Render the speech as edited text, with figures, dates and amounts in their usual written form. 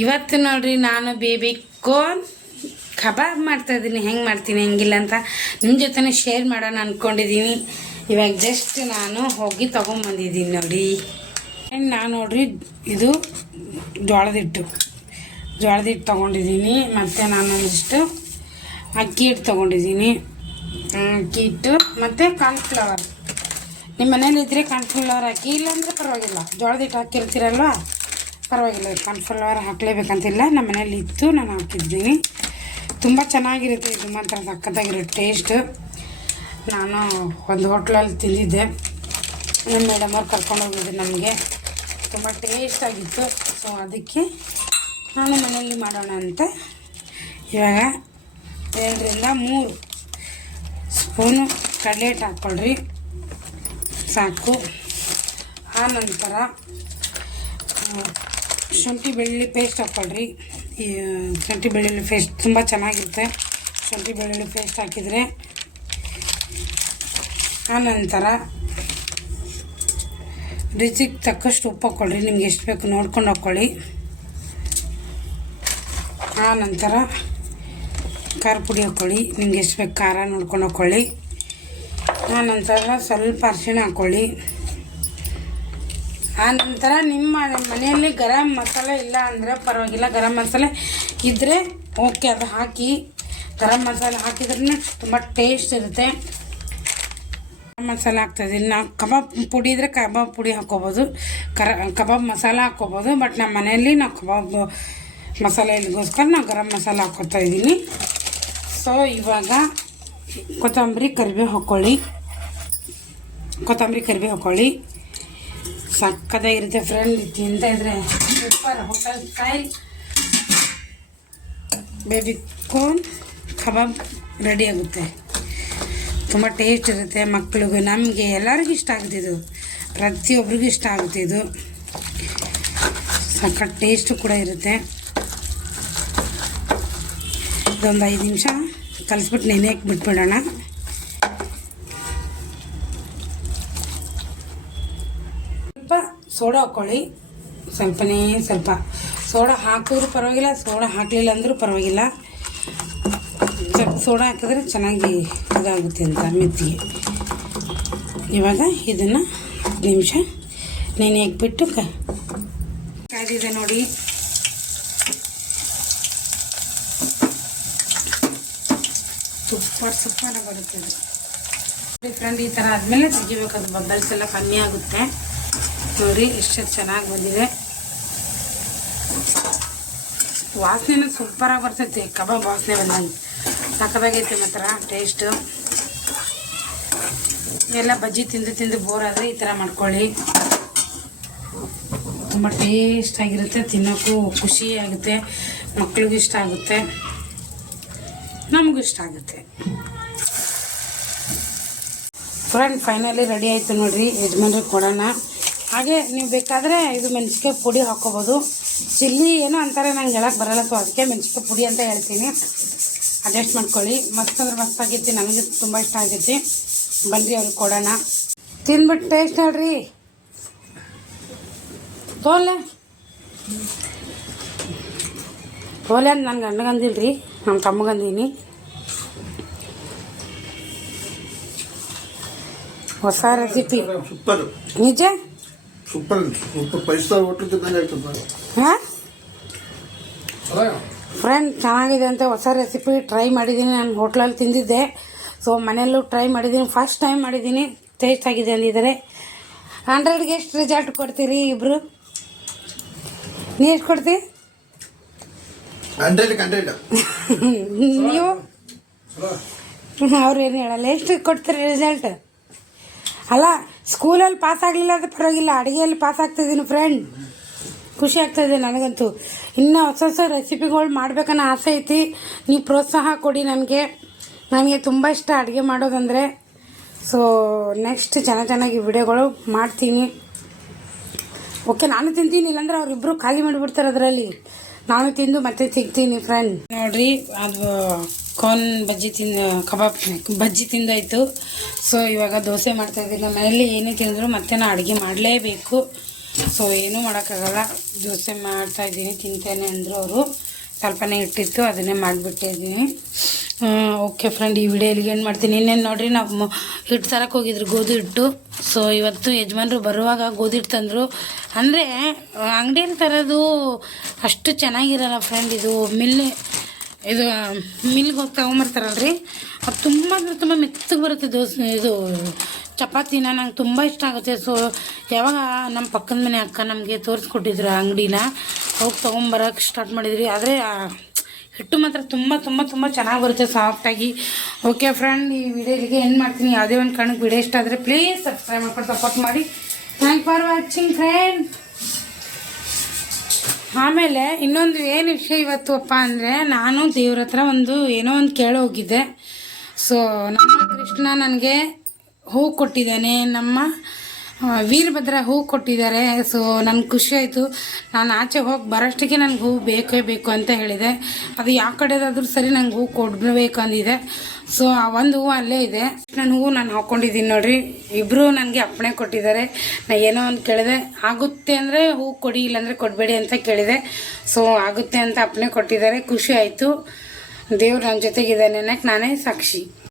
ಇವತ್ತು ನೋಡ್ರಿ ನಾನು ಬೇಬಿ ಕಾರ್ನ್ ಕಬಾಬ್ ಮಾಡ್ತಾಯಿದ್ದೀನಿ. ಹೆಂಗೆ ಮಾಡ್ತೀನಿ ಹೆಂಗಿಲ್ಲ ಅಂತ ನಿಮ್ಮ ಜೊತೆ ಶೇರ್ ಮಾಡೋಣ ಅಂದ್ಕೊಂಡಿದ್ದೀನಿ. ಇವಾಗ ಜಸ್ಟ್ ನಾನು ಹೋಗಿ ತೊಗೊಂಬಂದಿದ್ದೀನಿ ನೋಡಿ. ನಾನು ನೋಡ್ರಿ ಇದು ಜೋಳದ ಹಿಟ್ಟು ತೊಗೊಂಡಿದ್ದೀನಿ. ಮತ್ತು ನಾನೊಂದಿಷ್ಟು ಅಕ್ಕಿ ಹಿಟ್ಟು ತೊಗೊಂಡಿದ್ದೀನಿ. ಅಕ್ಕಿ ಹಿಟ್ಟು ಮತ್ತು ಕಾರ್ನ್ಫ್ಲವರ್. ನಿಮ್ಮ ಮನೇಲಿ ಇದ್ದರೆ ಕಾರ್ನ್ಫ್ಲವರ್ ಹಾಕಿ, ಇಲ್ಲಾಂದರೆ ಪರವಾಗಿಲ್ಲ. ಜೋಳದ ಹಿಟ್ಟು ಹಾಕಿರ್ತೀರಲ್ವ, ಪರವಾಗಿಲ್ಲ. ಕಾರ್ನ್ಫ್ಲವರ್ ಹಾಕಲೇಬೇಕಂತಿಲ್ಲ. ನಮ್ಮ ಮನೇಲಿ ಇತ್ತು, ನಾನು ಹಾಕಿದ್ದೀನಿ. ತುಂಬ ಚೆನ್ನಾಗಿರುತ್ತೆ ಇದು, ಮಾತ್ರ ಸಖತ್ತಾಗಿರೋ ಟೇಸ್ಟ್. ನಾನು ಒಂದು ಹೋಟ್ಲಲ್ಲಿ ತಿಂದಿದ್ದೆ, ನಮ್ಮ ಮೇಡಮ್ ಅವ್ರು ಕರ್ಕೊಂಡೋಗಿದ್ದೆ. ನಮಗೆ ತುಂಬ ಟೇಸ್ಟಾಗಿತ್ತು. ಸೊ ಅದಕ್ಕೆ ನಾನು ಮನೆಯಲ್ಲಿ ಮಾಡೋಣ ಅಂತ ಇವಾಗ 2 ರಿಂದ 3 ಸ್ಪೂನು ಕಡಲೆ ಹಿಟ್ಟು ಹಾಕ್ಕೊಳ್ರಿ, ಸಾಕು. ಆ ನಂತರ ಶುಂಠಿ ಬೆಳ್ಳುಳ್ಳಿ ಪೇಸ್ಟ್ ಹಾಕ್ಕೊಳ್ರಿ. ಈ ಶುಂಠಿ ಬೆಳ್ಳುಳ್ಳಿ ಪೇಸ್ಟ್ ತುಂಬ ಚೆನ್ನಾಗಿರುತ್ತೆ, ಶುಂಠಿ ಬೆಳ್ಳುಳ್ಳಿ ಪೇಸ್ಟ್ ಹಾಕಿದರೆ. ಆನಂತರ ರುಚಿಗೆ ತಕ್ಕಷ್ಟು ಉಪ್ಪು ಹಾಕ್ಕೊಳ್ರಿ, ನಿಮ್ಗೆ ಎಷ್ಟು ಬೇಕು ನೋಡ್ಕೊಂಡು ಹಾಕ್ಕೊಳ್ಳಿ. ಆನಂತರ ಖಾರ ಪುಡಿ ಹಾಕ್ಕೊಳ್ಳಿ, ನಿಮ್ಗೆ ಎಷ್ಟು ಬೇಕು ಖಾರ ನೋಡ್ಕೊಂಡು ಹಾಕ್ಕೊಳ್ಳಿ. ಆನಂತರ ಸ್ವಲ್ಪ ಅರಿಶಿಣ ಹಾಕ್ಕೊಳ್ಳಿ. ಆನಂತರ ನಿಮ್ಮ ಮನೆಯಲ್ಲಿ ಗರಂ ಮಸಾಲೆ ಇಲ್ಲ ಅಂದರೆ ಪರವಾಗಿಲ್ಲ, ಗರಂ ಮಸಾಲೆ ಇದ್ದರೆ ಓಕೆ, ಅದು ಹಾಕಿ. ಗರಂ ಮಸಾಲೆ ಹಾಕಿದ್ರೂ ತುಂಬ ಟೇಸ್ಟ್ ಇರುತ್ತೆ. ಗರಂ ಮಸಾಲೆ ಹಾಕ್ತಾಯಿದ್ದೀನಿ. ನಾವು ಕಬಾಬ್ ಪುಡಿ ಇದ್ದರೆ ಕಬಾಬ್ ಪುಡಿ ಹಾಕ್ಕೋಬೋದು, ಕಬಾಬ್ ಮಸಾಲ ಹಾಕ್ಕೋಬೋದು. ಬಟ್ ನಮ್ಮ ಮನೆಯಲ್ಲಿ ನಾವು ಕಬಾಬ್ ಮಸಾಲೆ ಇಲ್ಲಿಗೋಸ್ಕರ ನಾವು ಗರಂ ಮಸಾಲ ಹಾಕ್ಕೊತಾ ಇದ್ದೀನಿ. ಸೊ ಇವಾಗ ಕೊತ್ತಂಬರಿ ಕರಿಬೇವು ಹಾಕ್ಕೊಳ್ಳಿ. ಸಕ್ಕತ್ತಾಗಿರುತ್ತೆ ಫ್ರೆಂಡ್. ತಿಂತ ಇದ್ರೆ super. Hotel style baby corn ಕಬಾಬ್ ರೆಡಿ ಆಗುತ್ತೆ. ತುಂಬ ಟೇಸ್ಟ್ ಇರುತ್ತೆ. ಮಕ್ಕಳಿಗೂ ನಮಗೆ ಎಲ್ಲರಿಗೂ ಇಷ್ಟ ಆಗುತ್ತೆ ಇದು, ಪ್ರತಿಯೊಬ್ಬರಿಗೂ ಇಷ್ಟ ಆಗುತ್ತೆ ಇದು. ಸಖತ್ ಟೇಸ್ಟು ಕೂಡ ಇರುತ್ತೆ. ಇದೊಂದು 5 ನಿಮಿಷ ಕಲಿಸ್ಬಿಟ್ಟು ನೆನೆಯಕ್ಕೆ ಬಿಟ್ಬಿಡೋಣ. ಸ್ವಲ್ಪ ಸೋಡಾ ಹಾಕ್ಕೊಳ್ಳಿ, ಸ್ವಲ್ಪನೇ ಸ್ವಲ್ಪ. ಸೋಡಾ ಹಾಕಿದ್ರೂ ಪರವಾಗಿಲ್ಲ, ಸೋಡಾ ಹಾಕಲಿಲ್ಲ ಅಂದರೂ ಪರವಾಗಿಲ್ಲ. ಸ್ವಲ್ಪ ಸೋಡಾ ಹಾಕಿದ್ರೆ ಚೆನ್ನಾಗಿ ಇದಾಗುತ್ತೆ ಅಂತ ಮೆತ್ತಿಗೆ. ಇವಾಗ ಇದನ್ನು 10 ನಿಮಿಷ ನೆನೆಯಕ್ಕೆ ಬಿಟ್ಟು ಕಾಯ್ದಿದೆ ನೋಡಿ. ಸೂಪರ್ ಬರುತ್ತೆ ಅದು ಫ್ರೆಂಡ್. ಈ ಥರ ಆದಮೇಲೆ ತೆಗಿಬೇಕದು, ಬಬಲ್ಸ್ ಎಲ್ಲ ಕಮ್ಮಿ ಆಗುತ್ತೆ ನೋಡಿ. ಎಷ್ಟು ಚೆನ್ನಾಗಿ ಬಂದಿದೆ. ವಾಸನೆ ಸೂಪರಾಗಿ ಬರ್ತೈತಿ, ಕಬಾಬ್ ವಾಸನೆ ಬಂದಂಗೆ ಸಕ್ಕತ್ತಾಗೈತೆ. ಮಾತ್ರ ಟೇಸ್ಟು ಎಲ್ಲ ಬಜ್ಜಿ ತಿಂದು ಬೋರ್ ಆದರೆ ಈ ಥರ ಮಾಡ್ಕೊಳ್ಳಿ. ತುಂಬ ಟೇಸ್ಟಾಗಿರುತ್ತೆ, ತಿನ್ನೋಕ್ಕೂ ಖುಷಿ ಆಗುತ್ತೆ, ಮಕ್ಳಿಗೂ ಇಷ್ಟ ಆಗುತ್ತೆ, ನಮಗೂ ಇಷ್ಟ ಆಗುತ್ತೆ. ಫ್ರೆಂಡ್ ಫೈನಲಿ ರೆಡಿ ಆಯಿತು ನೋಡಿರಿ. ಯಜಮಾನ್ರಿಗೆ ಕೊಡೋಣ. ಹಾಗೆ ನೀವು ಬೇಕಾದರೆ ಇದು ಮೆಣಸಿನ್ಕಾಯಿ ಪುಡಿ ಹಾಕ್ಕೋಬೋದು. ಚಿಲ್ಲಿ ಏನೋ ಅಂತಾರೆ, ನಂಗೆ ಹೇಳಕ್ಕೆ ಬರೋಲ್ಲ, ಸೊ ಅದಕ್ಕೆ ಮೆಣಸಿನ್ಕಾಯಿ ಪುಡಿ ಅಂತ ಹೇಳ್ತೀನಿ. ಅಡ್ಜಸ್ಟ್ ಮಾಡ್ಕೊಳ್ಳಿ. ಮಸ್ತ್ ಅಂದ್ರೆ ಮಸ್ತ್ ಆಗೈತಿ, ನನಗೆ ತುಂಬ ಇಷ್ಟ ಆಗೈತಿ. ಬನ್ನಿರಿ ಅವ್ರಿಗೆ ಕೊಡೋಣ. ತಿಂದ್ಬಿಟ್ಟು ಟೇಸ್ಟ್ ನೋಡ್ರಿ. ತೋಲೆ ಅಂತ ನನ್ನ ಗಂಡಗಂದಿಲ್ರಿ, ನಮ್ಮ ತಮ್ಮಗಂದೀನಿ. ಹೊಸ ರೆಸಿಪಿ ನಿಜ ಹಾಂ ಫ್ರೆಂಡ್, ಚೆನ್ನಾಗಿದೆ ಅಂತ ಹೊಸ ರೆಸಿಪಿ ಟ್ರೈ ಮಾಡಿದ್ದೀನಿ. ನಾನು ಹೋಟ್ಲಲ್ಲಿ ತಿಂದಿದ್ದೆ, ಸೊ ಮನೆಯಲ್ಲೂ ಟ್ರೈ ಮಾಡಿದ್ದೀನಿ. ಫಸ್ಟ್ ಟೈಮ್ ಮಾಡಿದ್ದೀನಿ, ಟೇಸ್ಟ್ ಆಗಿದೆ ಅಂದಿದ್ದಾರೆ. 100ಗೆ ಎಷ್ಟು ರಿಸಲ್ಟ್ ಕೊಡ್ತೀರಿ ಇಬ್ಬರು? ನೀ ಎಷ್ಟು ಕೊಡ್ತೀವಿ? ನೀವು ಅವ್ರೇನು ಹೇಳಲ್ಲ, ಎಷ್ಟು ಕೊಡ್ತೀರಿ ರಿಸಲ್ಟ್? ಅಲ್ಲ, ಸ್ಕೂಲಲ್ಲಿ ಪಾಸ್ ಆಗಲಿಲ್ಲ ಅಂದರೆ ಪರವಾಗಿಲ್ಲ, ಅಡುಗೆಯಲ್ಲಿ ಪಾಸ್ ಆಗ್ತಾಯಿದ್ದೀನಿ ಫ್ರೆಂಡ್. ಖುಷಿ ಆಗ್ತಾಯಿದೆ ನನಗಂತೂ. ಇನ್ನೂ ಹೊಸ ರೆಸಿಪಿಗಳು ಮಾಡ್ಬೇಕನ್ನೋ ಆಸೆ ಐತಿ. ನೀವು ಪ್ರೋತ್ಸಾಹ ಕೊಡಿ ನನಗೆ ತುಂಬ ಇಷ್ಟ ಅಡುಗೆ ಮಾಡೋದಂದರೆ. ಸೊ ನೆಕ್ಸ್ಟ್ ಚೆನ್ನಾಗಿ ವಿಡಿಯೋಗಳು ಮಾಡ್ತೀನಿ. ಓಕೆ, ನಾನು ತಿಂತೀನಿ, ಇಲ್ಲಾಂದ್ರೆ ಅವರಿಬ್ಬರು ಖಾಲಿ ಮಾಡಿಬಿಡ್ತಾರೆ ಅದರಲ್ಲಿ. ನಾನು ತಿಂದು ಮತ್ತೆ ಸಿಗ್ತೀನಿ ಫ್ರೆಂಡ್. ನೋಡಿರಿ, ಅದು ಕಾರ್ನ್ ಕಬಾಬ್ ಬಜ್ಜಿ ತಿಂದಾಯಿತು. ಸೊ ಇವಾಗ ದೋಸೆ ಮಾಡ್ತಾಯಿದ್ದೀನಿ. ನಮ್ಮ ಮನೇಲಿ ಏನೇ ತಿಂದರೂ ಮತ್ತೆ ನಾನು ಅಡುಗೆ ಮಾಡಲೇಬೇಕು. ಸೊ ಏನೂ ಮಾಡೋಕ್ಕಾಗಲ್ಲ. ದೋಸೆ ಮಾಡ್ತಾಯಿದ್ದೀನಿ, ತಿಂತೇನೆ ಅಂದರು ಅವರು. ಸ್ವಲ್ಪನೇ ಇಟ್ಟಿತ್ತು, ಅದನ್ನೇ ಮಾಡಿಬಿಟ್ಟಿದ್ದೀನಿ. ಓಕೆ ಫ್ರೆಂಡ್, ಈ ವಿಡಿಯೋ ಇಲ್ಲಿಗೆ ಏನು ಮಾಡ್ತೀನಿ. ಇನ್ನೇನು ನೋಡಿರಿ, ನಾವು ಹಿಟ್ಟು ತರಕ್ಕೆ ಹೋಗಿದ್ರು, ಗೋಧಿ ಹಿಟ್ಟು. ಸೊ ಇವತ್ತು ಯಜಮಾನ್ರು ಬರುವಾಗ ಗೋಧಿ ಹಿಟ್ಟು ತಂದರು. ಅಂದರೆ ಅಂಗಡಿಯಲ್ಲಿ ತರೋದು ಅಷ್ಟು ಚೆನ್ನಾಗಿರಲ್ಲ ಫ್ರೆಂಡ್. ಇದು ಮಿಲ್ಗೆ ಹೋಗಿ ತೊಗೊಂಬರ್ತಾರಲ್ರಿ, ಅದು ತುಂಬ ಅಂದರೆ ತುಂಬ ಮೆತ್ತಗೆ ಬರುತ್ತೆ ದೋಸೆ. ಇದು ಚಪಾತಿನ ನಂಗೆ ತುಂಬ ಇಷ್ಟ ಆಗುತ್ತೆ. ಸೊ ಯಾವಾಗ ನಮ್ಮ ಪಕ್ಕದ ಮನೆ ಅಕ್ಕ ನಮಗೆ ತೋರಿಸ್ಕೊಟ್ಟಿದ್ರು ಅಂಗಡಿನ, ಹೋಗಿ ತೊಗೊಂಬರೋಕ್ಕೆ ಸ್ಟಾರ್ಟ್ ಮಾಡಿದ್ರಿ. ಆದರೆ ಹಿಟ್ಟು ಮಾತ್ರ ತುಂಬ ತುಂಬ ತುಂಬ ಚೆನ್ನಾಗಿ ಬರುತ್ತೆ, ಸಾಫ್ಟಾಗಿ. ಓಕೆ ಫ್ರೆಂಡ್, ಈ ವಿಡಿಯೋಗೆ ಏನು ಮಾಡ್ತೀನಿ. ಯಾವುದೇ ಒಂದು ಕಾರಣಕ್ಕೆ ವಿಡಿಯೋ ಇಷ್ಟ ಆದರೆ ಪ್ಲೀಸ್ ಸಬ್ಸ್ಕ್ರೈಬ್ ಮಾಡ್ಕೊಂಡು ಸಪೋರ್ಟ್ ಮಾಡಿ. Thank for watching friend. ಆಮೇಲೆ ಇನ್ನೊಂದು ಏನು ವಿಷಯ ಇವತ್ತು ಅಪ್ಪ ಅಂದರೆ, ನಾನು ದೇವ್ರ ಹತ್ರ ಏನೋ ಒಂದು ಕೇಳಿ ಹೋಗಿದ್ದೆ. ಸೊ ನಮ್ಮ ಕೃಷ್ಣ ನನಗೆ ಹೂ ಕೊಟ್ಟಿದ್ದಾನೆ, ನಮ್ಮ ವೀರಭದ್ರ ಹೂ ಕೊಟ್ಟಿದ್ದಾರೆ. ಸೊ ನನಗೆ ಖುಷಿ ಆಯಿತು. ನಾನು ಆಚೆ ಹೋಗಿ ಬರೋಷ್ಟಕ್ಕೆ ನನಗೆ ಹೂ ಬೇಕೇ ಬೇಕು ಅಂತ ಹೇಳಿದೆ. ಅದು ಯಾವ ಕಡೆದಾದ್ರೂ ಸರಿ ನಂಗೆ ಹೂ ಕೊಡಬೇಕು ಅಂದಿದೆ. ಸೊ ಆ ಒಂದು ಹೂವು ಅಲ್ಲೇ ಇದೆ. ನನ್ನ ಹೂವು ನಾನು ಹಾಕ್ಕೊಂಡಿದ್ದೀನಿ ನೋಡಿರಿ. ಇಬ್ಬರು ನನಗೆ ಅಪ್ಪಣೆ ಕೊಟ್ಟಿದ್ದಾರೆ. ನಾನು ಏನೋ ಒಂದು ಕೇಳಿದೆ, ಆಗುತ್ತೆ ಅಂದರೆ ಹೂ ಕೊಡಿ, ಇಲ್ಲಾಂದರೆ ಕೊಡಬೇಡಿ ಅಂತ ಕೇಳಿದೆ. ಸೊ ಆಗುತ್ತೆ ಅಂತ ಅಪ್ಪಣೆ ಕೊಟ್ಟಿದ್ದಾರೆ. ಖುಷಿ ಆಯಿತು. ದೇವ್ರು ನನ್ನ ಜೊತೆಗಿದ್ದಾನೆ ಅನ್ನೋಕ್ಕೆ ನಾನೇ ಸಾಕ್ಷಿ.